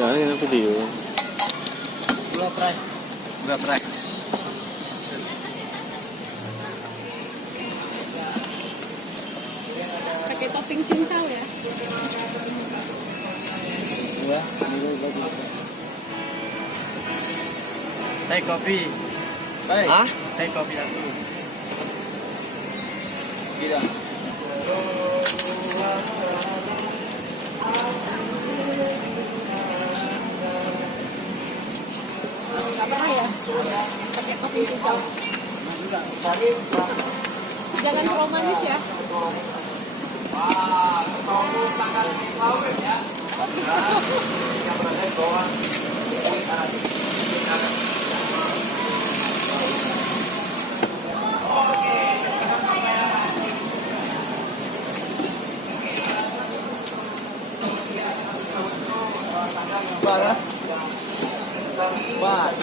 Ya, ini video. Dua prai. Pakai topping cincau ya. Dua. Teh kopi. Baik. Hah? Teh kopi satu. Tidak. Apa ya? Pakai topping cincau. Jangan terlalu manis ya. Empat.